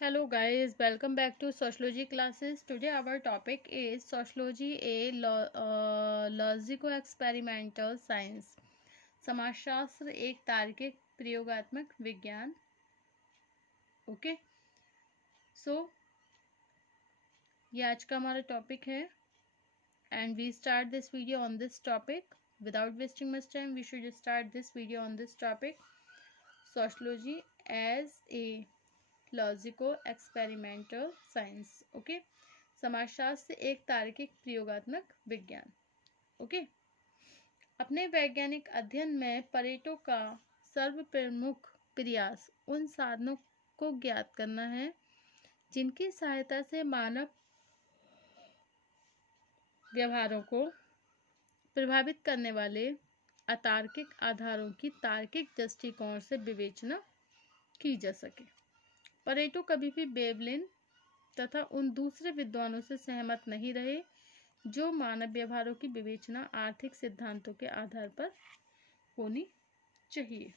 Hello guys, welcome back to sociology classes. Today our topic is sociology a logico experimental science. समाजशास्त्र एक तार्किक प्रयोगात्मक विज्ञान. Okay so ये आज का हमारा टॉपिक है and we start this video on this topic. Without wasting much time, we should start this video on this topic. Sociology as a logico experimental science. Okay, समाजशास्त्र एक तार्किक प्रयोगात्मक विज्ञान. ओके, अपने वैज्ञानिक अध्ययन में परेटो का सर्वप्रमुख प्रयास उन साधनों को ज्ञात करना है जिनकी सहायता से मानव व्यवहारों को प्रभावित करने वाले अतार्किक आधारों की तार्किक दृष्टिकोण से विवेचना की जा सके. परेटो कभी भी वेवलिन तथा उन दूसरे विद्वानों से सहमत नहीं रहे जो मानव व्यवहारों की विवेचना आर्थिक सिद्धांतों के आधार पर होनी चाहिए.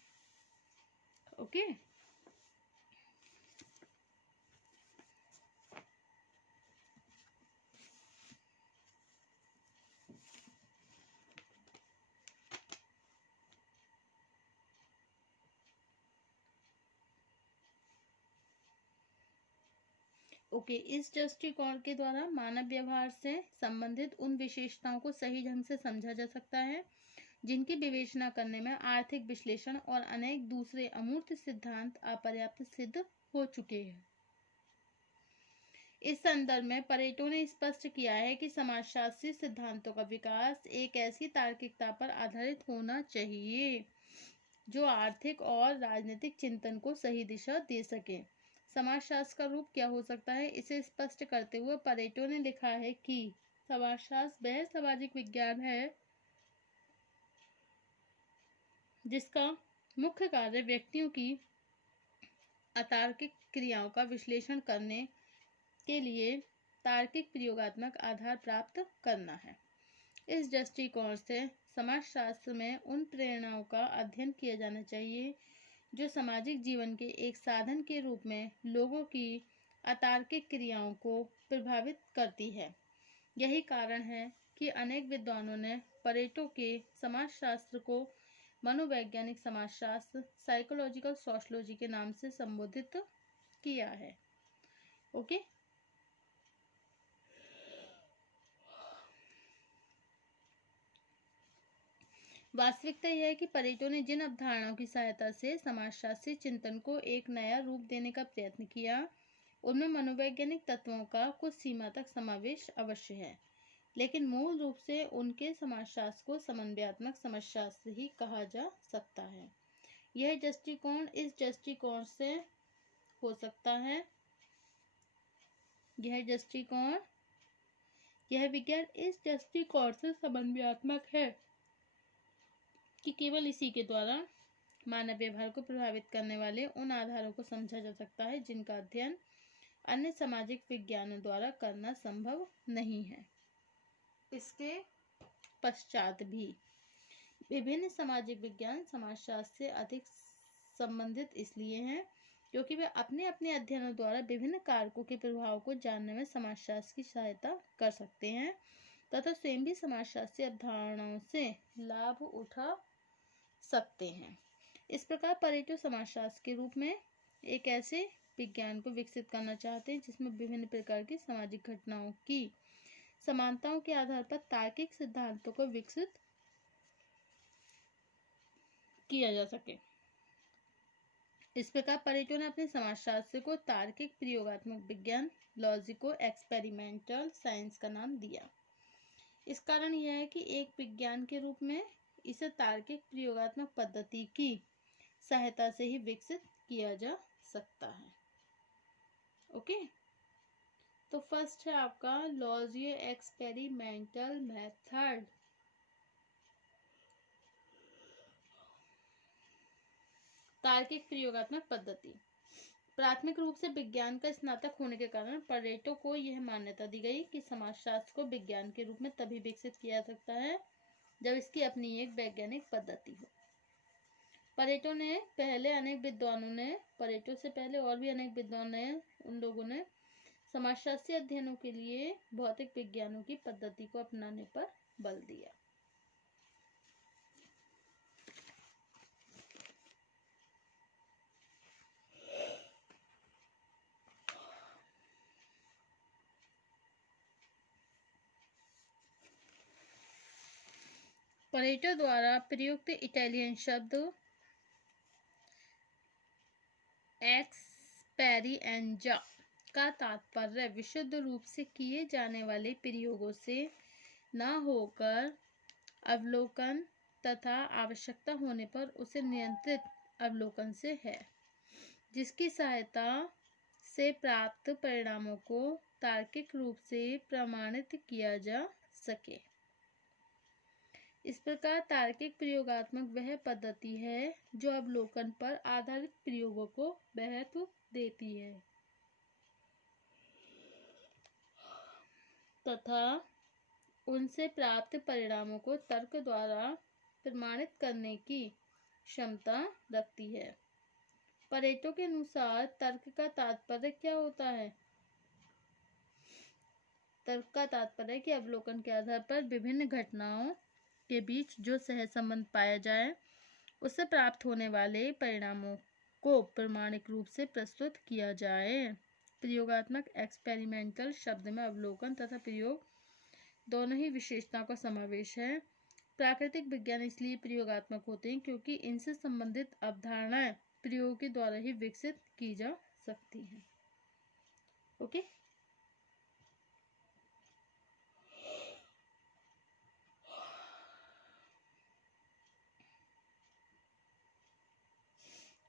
ओके, इस दृष्टिकोण के द्वारा मानव व्यवहार से संबंधित उन विशेषताओं को सही ढंग से समझा जा सकता है जिनकी विवेचना करने में आर्थिक विश्लेषण और अनेक दूसरे अमूर्त सिद्धांत अपर्याप्त सिद्ध हो चुके हैं. इस संदर्भ में परेटो ने स्पष्ट किया है कि समाजशास्त्रीय सिद्धांतों का विकास एक ऐसी तार्किकता पर आधारित होना चाहिए जो आर्थिक और राजनीतिक चिंतन को सही दिशा दे सके. समाजशास्त्र का रूप क्या हो सकता है, इसे स्पष्ट करते हुए परेटो ने लिखा है कि समाजशास्त्र वह सामाजिक विज्ञान है जिसका मुख्य कार्य व्यक्तियों की अतार्किक क्रियाओं का विश्लेषण करने के लिए तार्किक प्रयोगात्मक आधार प्राप्त करना है. इस दृष्टिकोण से समाजशास्त्र में उन प्रेरणाओं का अध्ययन किया जाना चाहिए जो सामाजिक जीवन के एक साधन के रूप में लोगों की अतार्किक क्रियाओं को प्रभावित करती है. यही कारण है कि अनेक विद्वानों ने परेटो के समाजशास्त्र को मनोवैज्ञानिक समाजशास्त्र साइकोलॉजिकल सोशियोलॉजी के नाम से संबोधित किया है. ओके, वास्तविकता यह है कि परेटो ने जिन अवधारणाओं की सहायता से समाजशास्त्रीय चिंतन को एक नया रूप देने का प्रयत्न किया उनमें मनोवैज्ञानिक तत्वों का कुछ सीमा तक समावेश अवश्य है, लेकिन मूल रूप से उनके समाजशास्त्र को समन्वयात्मक समाजशास्त्र ही कहा जा सकता है. यह दृष्टिकोण इस दृष्टिकोण से हो सकता है, यह विज्ञान इस दृष्टिकोण से समन्वयात्मक है कि केवल इसी के द्वारा मानव व्यवहार को प्रभावित करने वाले उन आधारों को समझा जा सकता है जिनका अध्ययन अन्य सामाजिक विज्ञानों द्वारा करना संभव नहीं है. इसके पश्चात भी विभिन्न सामाजिक विज्ञान समाजशास्त्र से अधिक संबंधित इसलिए हैं क्योंकि वे अपने अपने अध्ययनों द्वारा विभिन्न कारकों के प्रभाव को जानने में समाजशास्त्र की सहायता कर सकते हैं तथा स्वयं भी समाजशास्त्रीय अवधारणाओं से लाभ उठा सकते हैं. इस प्रकार परेटो समाजशास्त्र के रूप में एक ऐसे विज्ञान को विकसित करना चाहते हैं जिसमें विभिन्न प्रकार की सामाजिक घटनाओं की समानताओं के आधार पर तार्किक सिद्धांतों को विकसित किया जा सके. इस प्रकार परेटो ने अपने समाजशास्त्र को तार्किक प्रयोगात्मक विज्ञान लॉजिको एक्सपेरिमेंटल साइंस का नाम दिया. इस कारण यह है कि एक विज्ञान के रूप में इसे तार्किक प्रयोगात्मक पद्धति की सहायता से ही विकसित किया जा सकता है. ओके, तो फर्स्ट है आपका लॉजियो एक्सपेरिमेंटल मेथड. तार्किक प्रयोगात्मक पद्धति. प्राथमिक रूप से विज्ञान का स्नातक होने के कारण परेटो को यह मान्यता दी गई कि समाजशास्त्र को विज्ञान के रूप में तभी विकसित किया जा सकता है जब इसकी अपनी एक वैज्ञानिक पद्धति हो. परेटो ने पहले अनेक विद्वानों ने, परेटो से पहले और भी अनेक विद्वान ने, उन लोगों ने समाजशास्त्रीय अध्ययनों के लिए भौतिक विज्ञानों की पद्धति को अपनाने पर बल दिया। परेटो द्वारा प्रयुक्त इटालियन शब्द एक्सपेरिएंजा का तात्पर्य विशुद्ध रूप से किए जाने वाले प्रयोगों से न होकर अवलोकन तथा आवश्यकता होने पर उसे नियंत्रित अवलोकन से है, जिसकी सहायता से प्राप्त परिणामों को तार्किक रूप से प्रमाणित किया जा सके। इस प्रकार तार्किक प्रयोगात्मक वह पद्धति है जो अवलोकन पर आधारित प्रयोगों को महत्व देती है तथा उनसे प्राप्त परिणामों को तर्क द्वारा प्रमाणित करने की क्षमता रखती है। परेटो के अनुसार तर्क का तात्पर्य क्या होता है? तर्क का तात्पर्य कि अवलोकन के आधार पर विभिन्न घटनाओं के बीच जो सहज संबंध पाया जाए उससे प्राप्त होने वाले परिणामों को प्रमाणिक रूप से प्रस्तुत किया जाए। प्रयोगात्मक एक्सपेरिमेंटल शब्द में अवलोकन तथा प्रयोग दोनों ही विशेषताओं का समावेश है। प्राकृतिक विज्ञान इसलिए प्रयोगात्मक होते हैं क्योंकि इनसे संबंधित अवधारणाएं प्रयोग के द्वारा ही विकसित की जा सकती हैं। ओके,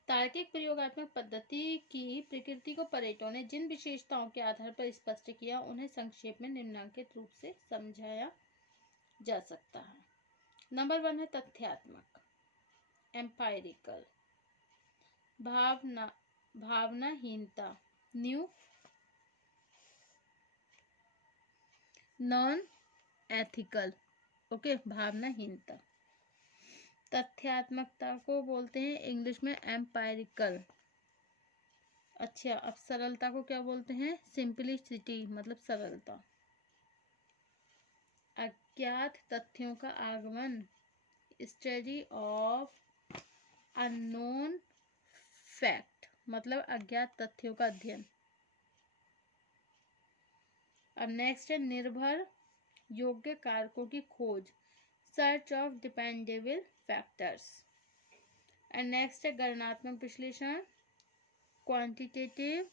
तार्किक प्रयोगात्मक पद्धति की प्रकृति को परेटो ने जिन विशेषताओं के आधार पर स्पष्ट किया उन्हें संक्षेप में निम्नलिखित रूप से समझाया जा सकता है। नंबर 1 है तथ्यात्मक, एम्पायरिकल, भावनाहीनता, न्यू, नॉन एथिकल। ओके, भावनाहीनता। तथ्यात्मकता को बोलते हैं इंग्लिश में एम्पायरिकल। अच्छा, अब सरलता को क्या बोलते हैं? सिंपलिसिटी, मतलब सरलता। अज्ञात तथ्यों का आगमन, स्टडी ऑफ अननोन फैक्ट, मतलब अज्ञात तथ्यों का अध्ययन। अब नेक्स्ट है निर्भर योग्य कारकों की खोज, search of dependable factors. And next है गणनात्मक विश्लेषण, क्वांटिटेटिव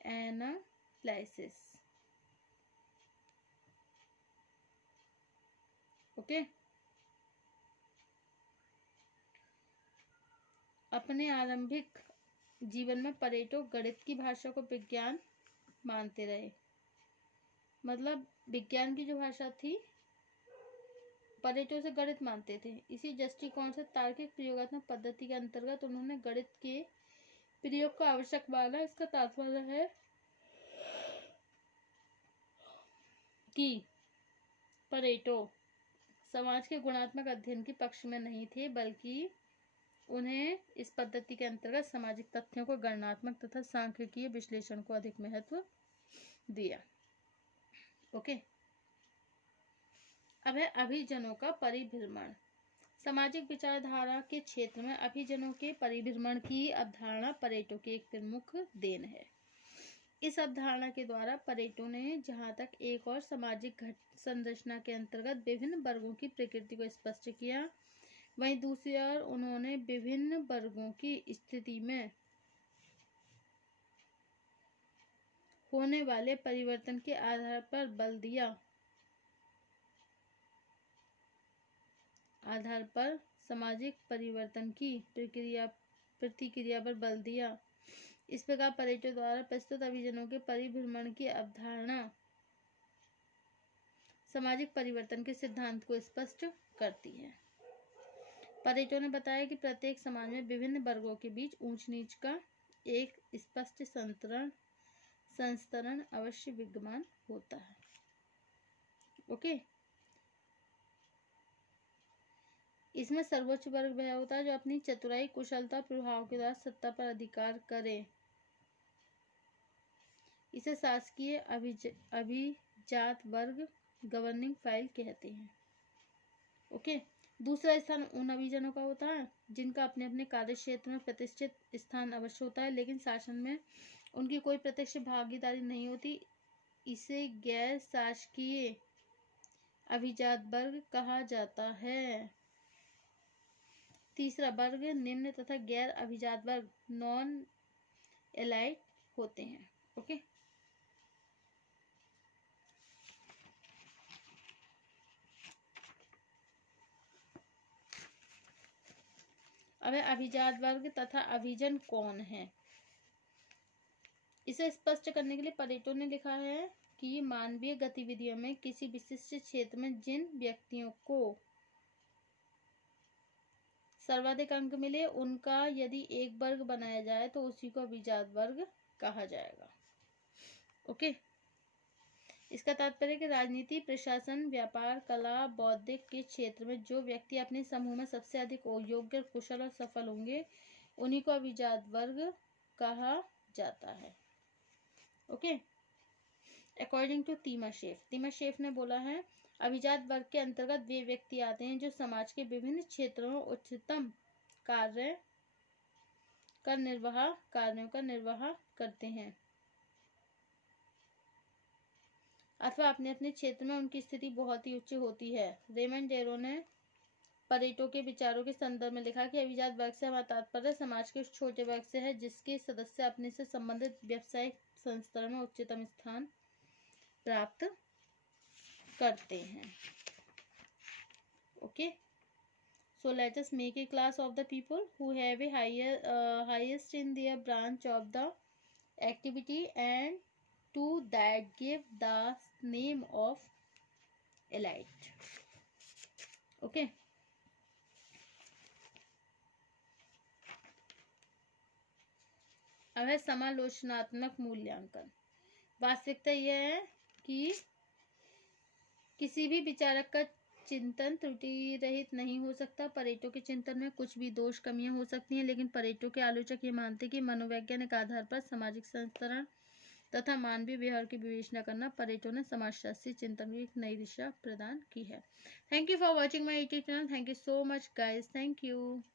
एनालिसिस। ओके, अपने आरंभिक जीवन में परेटो गणित की भाषा को विज्ञान मानते रहे, मतलब विज्ञान की जो भाषा थी परेटो से गणित मानते थे। इसी दृष्टिकोण से तार्किक प्रयोगात्मक पद्धति के अंतर्गत उन्होंने गणित के प्रयोग को आवश्यक माना। इसका तात्पर्य है कि परेटो समाज के गुणात्मक अध्ययन के पक्ष में नहीं थे, बल्कि उन्हें इस पद्धति के अंतर्गत सामाजिक तथ्यों को गणनात्मक तथा सांख्यिकीय विश्लेषण को अधिक महत्व दिया। ओके, अब है अभिजनों का परिभ्रमण। सामाजिक विचारधारा के क्षेत्र में अभिजनों के परिभ्रमण की अवधारणा परेटो की एक प्रमुख देन है। इस अवधारणा के द्वारा परेटो ने जहां तक एक और सामाजिक संरचना के अंतर्गत विभिन्न वर्गों की प्रकृति को स्पष्ट किया, वहीं दूसरी ओर उन्होंने विभिन्न वर्गों की स्थिति में होने वाले परिवर्तन के आधार पर बल दिया, आधार पर सामाजिक परिवर्तन की प्रतिक्रिया पर बल दिया। इस प्रकार परेटो द्वारा प्रस्तुत अभिजनों के परिभ्रमण की अवधारणा सामाजिक परिवर्तन के सिद्धांत को स्पष्ट करती है। परेटो ने बताया कि प्रत्येक समाज में विभिन्न वर्गों के बीच ऊंच नीच का एक स्पष्ट संस्तरण अवश्य विद्यमान होता है। ओके, इसमें सर्वोच्च वर्ग वह होता है जो अपनी चतुराई, कुशलता, प्रभाव के द्वारा सत्ता पर अधिकार करे। इसे शासकीय अभिजात वर्ग गवर्निंग फाइल कहते हैं। ओके। दूसरा स्थान उन अभिजनों का होता है जिनका अपने अपने कार्य क्षेत्र में प्रतिष्ठित स्थान अवश्य होता है, लेकिन शासन में उनकी कोई प्रत्यक्ष भागीदारी नहीं होती। इसे गैर शासकीय अभिजात वर्ग कहा जाता है। तीसरा वर्ग निम्न तथा गैर अभिजात वर्ग नॉन एलाइट होते हैं। ओके। अब अभिजात वर्ग तथा अभिजन कौन है, इसे स्पष्ट करने के लिए परेटो ने लिखा है कि मानवीय गतिविधियों में किसी विशिष्ट क्षेत्र में जिन व्यक्तियों को सर्वाधिक अंक मिले उनका यदि एक वर्ग बनाया जाए तो उसी को अभिजात वर्ग कहा जाएगा। ओके। इसका तात्पर्य कि राजनीति, प्रशासन, व्यापार, कला, बौद्धिक के क्षेत्र में जो व्यक्ति अपने समूह में सबसे अधिक योग्य, कुशल और सफल होंगे उन्हीं को अभिजात वर्ग कहा जाता है। ओके। अकॉर्डिंग टू तीमाशेफ ने बोला है अभिजात वर्ग के अंतर्गत वे व्यक्ति आते हैं जो समाज के विभिन्न क्षेत्रों में उच्चतम कार्यों का निर्वाह करते हैं अथवा अपने अपने क्षेत्र में उनकी स्थिति बहुत ही उच्च होती है। रेमंड डेरो ने परेटो के विचारों के संदर्भ में लिखा कि अभिजात वर्ग से हमारा तात्पर्य समाज के उस छोटे वर्ग से है जिसके सदस्य अपने से संबंधित व्यावसायिक संस्थान में उच्चतम स्थान प्राप्त करते हैं। Okay. So let us make a class of the people who have a highest in their branch of the activity and to that give the name of elite. Okay. अब है समालोचनात्मक मूल्यांकन। वास्तविकता यह है कि किसी भी विचारक का चिंतन त्रुटि रहित नहीं हो सकता। परेटो के चिंतन में कुछ भी दोष, कमियां हो सकती हैं, लेकिन परेटो के आलोचक ये मानते कि मनोवैज्ञानिक आधार पर सामाजिक संतरण तथा मानवीय व्यवहार की विवेचना करना परेटो ने समाजशास्त्री चिंतन की एक नई दिशा प्रदान की है। Thank you for watching my YouTube channel. Thank you so much guys. Thank you.